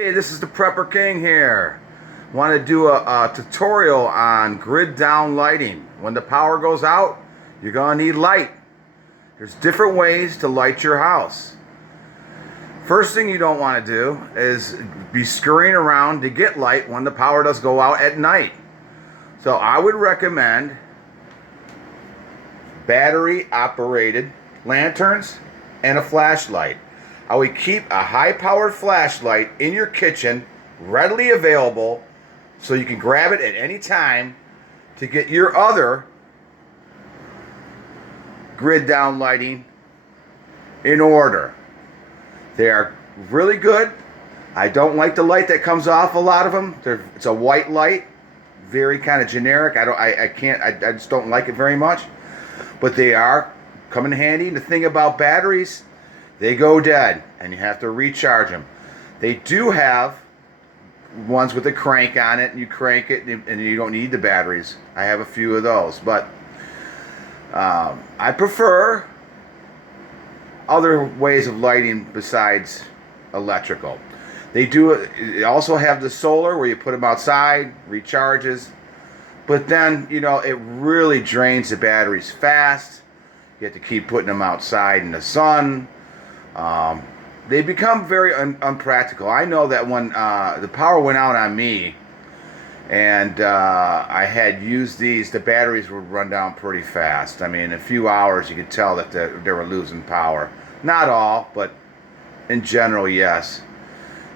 Hey, this is the Prepper King here. Want to do a tutorial on grid down lighting. When the power goes out, you're going to need light. There's different ways to light your house. First thing you don't want to do is be scurrying around to get light when the power does go out at night. So I would recommend battery operated lanterns and a flashlight. I would keep a high-powered flashlight in your kitchen readily available so you can grab it at any time to get your other grid down lighting in order. They are really good. I don't like the light that comes off a lot of them. It's a white light, very kind of generic. I just don't like it very much. But they come in handy. The thing about batteries, they go dead and you have to recharge them. They do have ones with a crank on it, and you crank it and you don't need the batteries. I have a few of those, but I prefer other ways of lighting besides electrical. They also have the solar where you put them outside, recharges, but then it really drains the batteries fast. You have to keep putting them outside in the sun. They become very unpractical. I know that when the power went out on me and I had used these, the batteries would run down pretty fast. I mean, in a few hours you could tell that they were losing power. Not all, but in general, yes.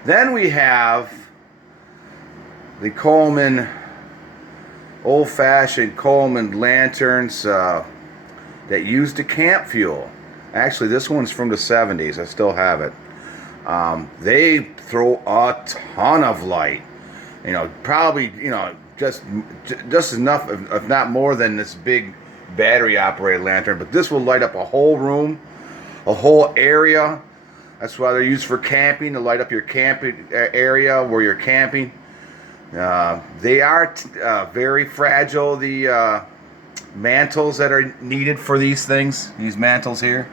Then we have the Coleman, old-fashioned Coleman lanterns that use the camp fuel. Actually, this one's from the 70s. I still have it. They throw a ton of light. Probably, just enough, if not more than this big battery-operated lantern. But this will light up a whole room, a whole area. That's why they're used for camping, to light up your camping area where you're camping. They are very fragile, the mantles that are needed for these things, these mantles here.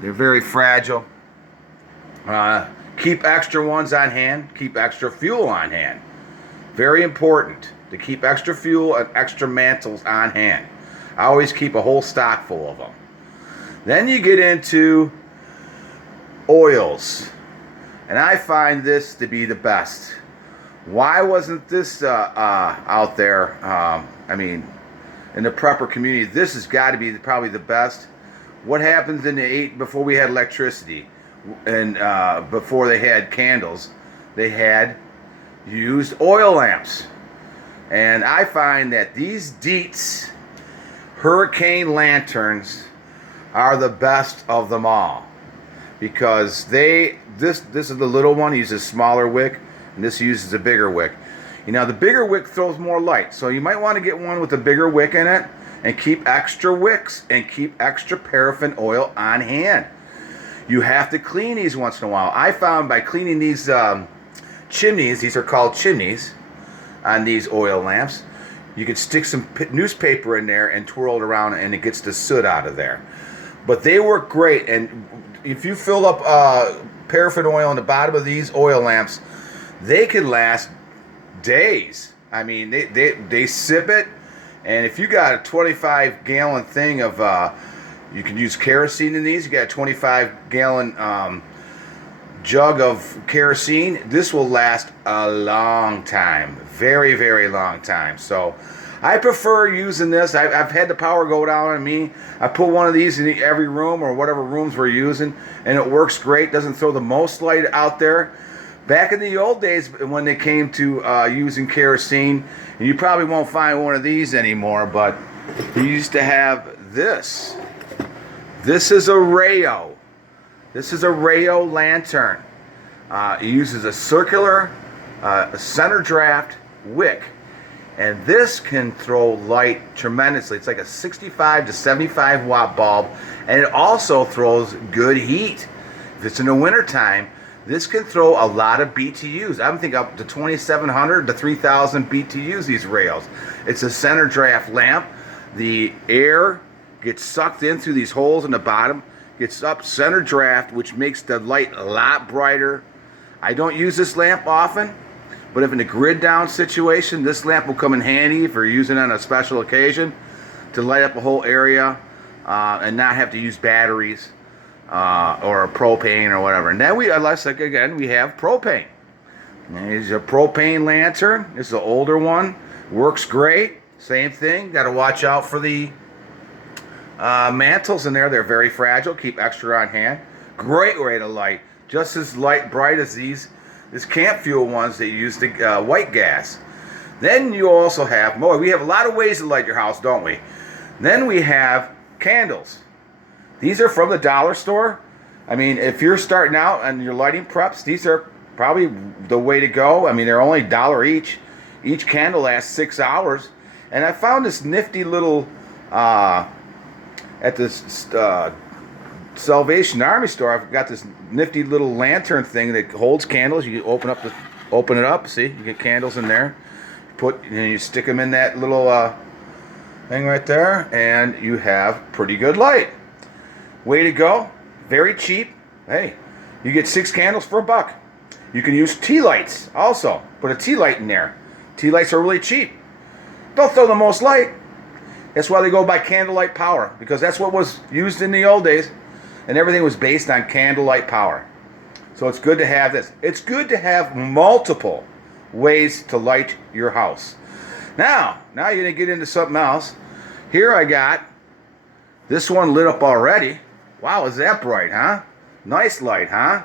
They're very fragile. Keep extra ones on hand. Keep extra fuel on hand. Very important to keep extra fuel and extra mantles on hand. I always keep a whole stock full of them. Then you get into oils, and I find this to be the best. Why wasn't this out there? I mean, in the prepper community, this has got to be probably the best. What happens before we had electricity and before they had candles? They had used oil lamps. And I find that these Dietz Hurricane lanterns are the best of them all, because this is the little one, uses a smaller wick, and this uses a bigger wick. The bigger wick throws more light, so you might want to get one with a bigger wick in it, and keep extra wicks and keep extra paraffin oil on hand. You have to clean these once in a while. I found by cleaning these chimneys, these are called chimneys, on these oil lamps, you could stick some newspaper in there and twirl it around, and it gets the soot out of there. But they work great, and if you fill up paraffin oil in the bottom of these oil lamps, they can last days. I mean, they sip it, and if you got a 25-gallon thing of, you can use kerosene in these. You got a 25-gallon jug of kerosene. This will last a long time, very, very long time. So I prefer using this. I've had the power go down on me. I put one of these in every room or whatever rooms we're using, and it works great. Doesn't throw the most light out there. Back in the old days, when they came to using kerosene, and you probably won't find one of these anymore, but you used to have this. This is a Rayo. This is a Rayo lantern. It uses a circular center draft wick, and this can throw light tremendously. It's like a 65 to 75 watt bulb, and it also throws good heat. If it's in the wintertime, this can throw a lot of BTUs. I'm thinking up to 2,700 to 3,000 BTUs, these rails. It's a center draft lamp. The air gets sucked in through these holes in the bottom, gets up center draft, which makes the light a lot brighter. I don't use this lamp often, but if in a grid down situation, this lamp will come in handy for using on a special occasion to light up a whole area and not have to use batteries or propane or whatever. And then we have propane. There's a propane lantern. This is an older one. Works great. Same thing. Got to watch out for the mantles in there. They're very fragile. Keep extra on hand. Great way to light. Just as bright as these camp fuel ones that use the white gas. Then you also have more. We have a lot of ways to light your house, don't we? Then we have candles. These are from the dollar store. I mean, if you're starting out on your lighting preps, these are probably the way to go. I mean, they're only $1 each. Each candle lasts 6 hours. And I found this nifty little at this Salvation Army store. I've got this nifty little lantern thing that holds candles. You open it up. See, you get candles in there. You stick them in that little thing right there, and you have pretty good light. Way to go. Very cheap. Hey, you get 6 candles for $1. You can use tea lights also. Put a tea light in there. Tea lights are really cheap. Don't throw the most light. That's why they go by candlelight power, because that's what was used in the old days, and everything was based on candlelight power. So it's good to have this. It's good to have multiple ways to light your house. Now you're going to get into something else. Here I got this one lit up already. Wow, is that bright, huh? Nice light, huh?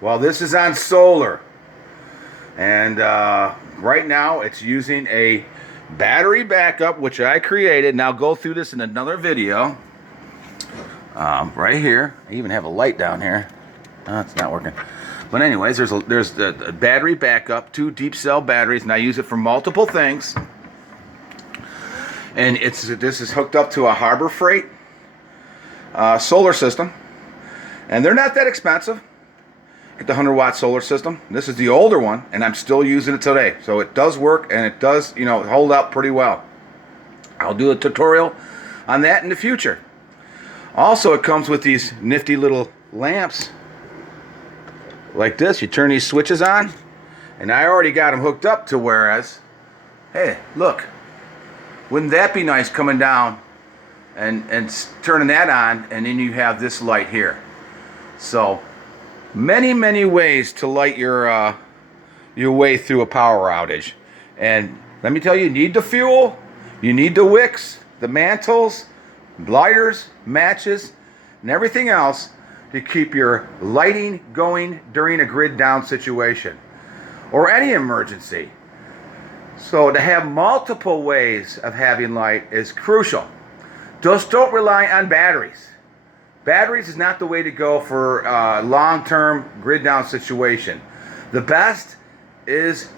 Well, this is on solar. And right now it's using a battery backup, which I created. Now go through this in another video. Right here. I even have a light down here. Oh, it's not working. But anyways, there's a battery backup, 2 deep cell batteries, and I use it for multiple things. And this is hooked up to a Harbor Freight solar system, and they're not that expensive. Get the 100-watt solar system. This is the older one, and I'm still using it today. So it does work, and it does, hold up pretty well. I'll do a tutorial on that in the future. Also, it comes with these nifty little lamps like this. You turn these switches on, and I already got them hooked up to whereas, hey, look, wouldn't that be nice coming down and turning that on, and then you have this light here. So many ways to light your way through a power outage. And let me tell you, you need the fuel, you need the wicks, the mantles, lighters, matches, and everything else to keep your lighting going during a grid down situation or any emergency. So to have multiple ways of having light is crucial. Just don't rely on batteries. Batteries is not the way to go for a long-term grid down situation. The best is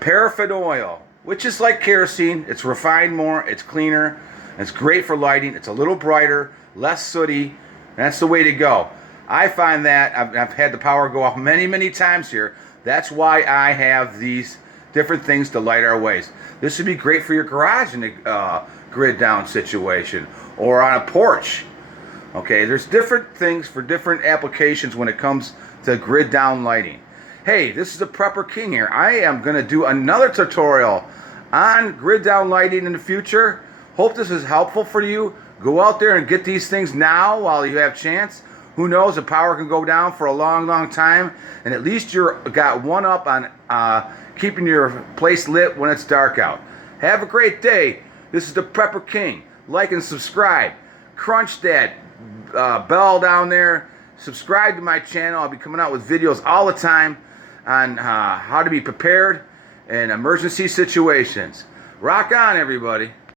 paraffin oil, which is like kerosene. It's refined more, it's cleaner, it's great for lighting. It's a little brighter, less sooty. That's the way to go. I find that I've had the power go off many times here. That's why I have these different things to light our ways. This would be great for your garage in a grid down situation or on a porch. Okay, there's different things for different applications when it comes to grid down lighting. Hey, this is the Prepper King here. I am going to do another tutorial on grid down lighting in the future. Hope this is helpful for you. Go out there and get these things now while you have chance. Who knows, the power can go down for a long time, and at least you're got one up on keeping your place lit when it's dark out. Have a great day. This is the Prepper King. Like and subscribe. Crunch that bell down there. Subscribe to my channel. I'll be coming out with videos all the time on how to be prepared in emergency situations. Rock on, everybody.